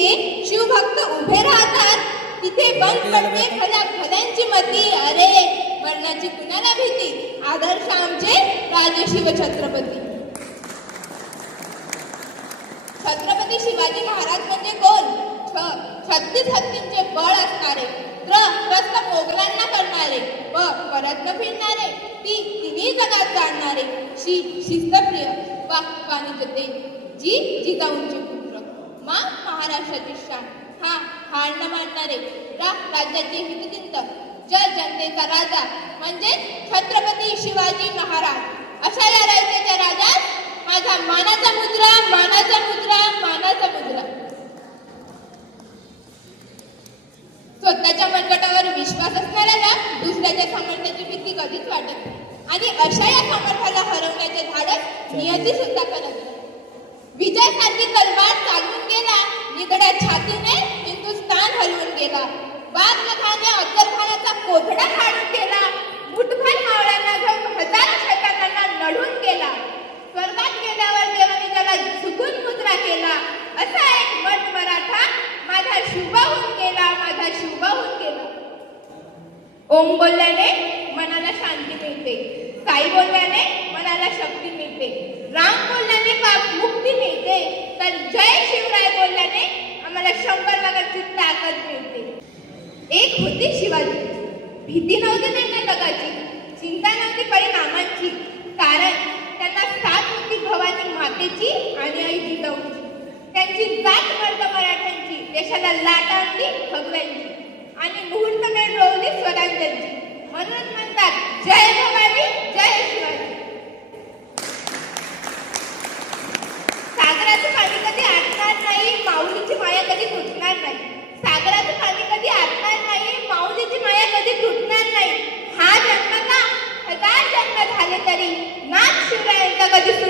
जिथे शिवभक्त उभे राहतात. तिथे बंद पडते खऱ्या भल्यांची मती. अरे मरणाची कुणाला भीती? आदर्श आमचे राजे शिव छत्रपती छत्रपती शिवाजी महाराज म्हणजे कोण? छ छत्तीस हत्तींचे बळ असणारे. त्र त्रस्त मोगलांना करणारे. प परत न फिरणारे. ती तिन्ही जगात जाणणारे शि शिस्तप्रिय. वा वाणिज्यते जी जिजाऊंचे पुत्र. मा महाराष्ट्राची शान हा हार न मानणारे राज्याचे हितचिंतक जय जनतेचा राजा म्हणजे छत्रपती शिवाजी महाराज. अशा या राज्याच्या राजात माझा मानाचा मुद्रा मानाचा मुद्रा मानाचा मुद्रा. स्वतःच्या मनगटावर विश्वास असणाऱ्याला दुसऱ्याच्या सामर्थ्याची भीती कधीच वाटत आणि अशा या सामर्थ्याला हरवण्याचे धाडस नियती सुद्धा करत नाही. विजयासाठी तलवार निगड्या छातीने हिंदुस्थान हलवून गेला. बाग नखाने अफजल खानाचा कोथडा फाडून गेला. मुठभर मावळ्यांना घेऊन हजार शतकांना लढून गेला. स्वर्गात गेल्यावर देवाने त्याला झुकून मुद्रा केला. असा एक मठ मराठा माझा शुभ होऊन गेला माझा शुभ होऊन गेला. ओम बोलल्याने मनाला शांती मिळते. साई बोलल्याने मनाला शक्ती मिळते. राम बोलल्याने पाप मुक्ती मिळते. तर जय शिवराय मला शंभर लाखाची ताकद मिळते. एक होती शिवाजी. भीती नव्हती त्यांना जगाची. चिंता नव्हती परिणामांची. कारण त्यांना साथ होती भवानी मातेची आणि आई जिजाऊची. त्यांची जात मर्द मराठ्यांची देशाला लाट आणली भगव्यांची. आणि मुहूर्त वेळ रोवली स्वराज्यांची. म्हणून म्हणतात जय भवानी на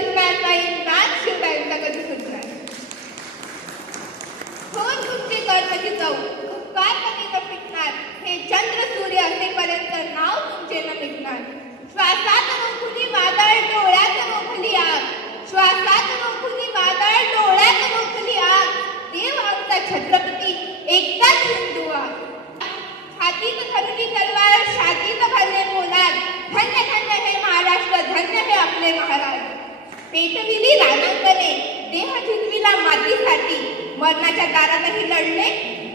पेटविली रानांगणे देह झिजविला मातीसाठी. मरणाच्या दारातही लढले.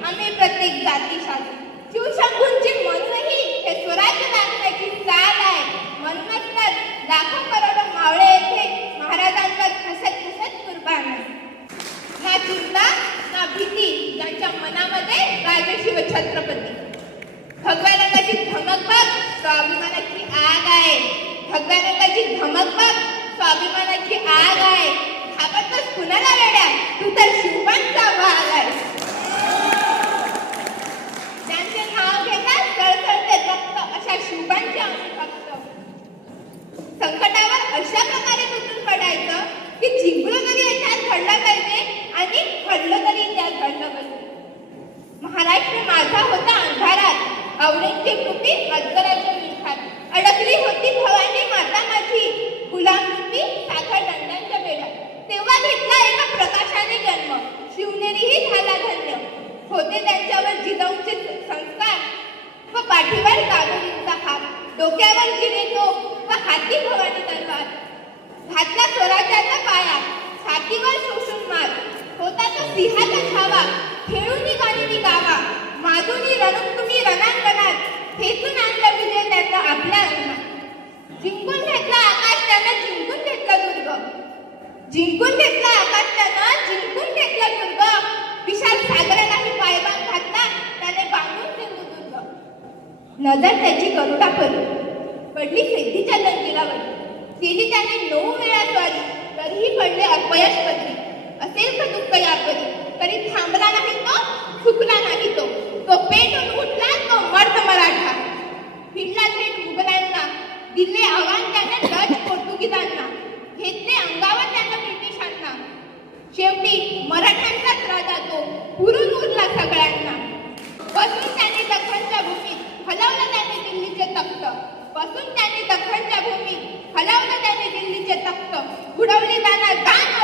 आम्ही प्रत्येक जाती जातीसाठी शिवशंभूंची म्हणूनही हे स्वराज्य लागण्याची चाल आहे. म्हणूनच तर लाखो करोडो मावळे येथे महाराजांवर हसत हसत कुर्बान ह्या ना चिंता ना भीती त्यांच्या मनामध्ये राजशिव छत्रपती. भगव्या रंगाची धमक बघ स्वाभिमानाची आग आहे. भगव्या रंगाची धमक बघ स्वाभिमानाची आग आहे. आपण घाबरतोस कुणाला वेड्या तू तर शिवबांचा भाग आहे त्यांचे नाव घेतात कळकळते रक्त अशा शिवबांचे आम्ही भक्त संकटावर अशा प्रकारे तुटून पडायचं की जिंकलो तरी त्यात घडलं पाहिजे आणि घडलं तरी त्यात घडलं पाहिजे महाराष्ट्र माझा होता अंधारात. औरंगची कृपी अज्जराच्या शिवनेरीही झाला धन्य होते त्यांच्यावर जिजाऊंचे संस्कार व पाठीवर कागदींचा हात. डोक्यावर जिने जिरेतो व हाती भवानी तलवार. घातला स्वराज्याचा पाया छातीवर शोषून मार. होता तो सिंहाचा छावा खेळून गाणी गावा. माधुनी रणून तुम्ही रणांगणात खेचून आणलं विजय त्याचा आपल्या अंगणात. जिंकून घेतला आकाश त्यानं जिंकून घेतला दुर्ग. जिंकून घेतला आकाश त्यानं जिंकून घेतला दुर्ग विशाल सागरालाही पायबान घातला त्याने बांधून सिंधुदुर्ग नजर त्याची गरुडा पडली पडली सिद्धीच्या लंकेलावर केली त्याने नऊ वेळा स्वारी तरीही पडले अपयश पदरी असेल का दुःख यापरी तरी थांबला नाही तो चुकला नाही तो. तो पेटून उठला तो मर्द मराठा. फिरला थेट मुघलांना दिले आव्हान त्याने डच पोर्तुगीजांना घेतले अंगावर त्यानं ब्रिटिशांना. शेवटी मराठ्यांचाच राजा तो हलवलं त्याने दिल्लीचे तख्त. बसून त्यांनी दख्खनच्या भूमी हलवलं त्याने दिल्लीचे तख्त. घुडवली त्यांना दान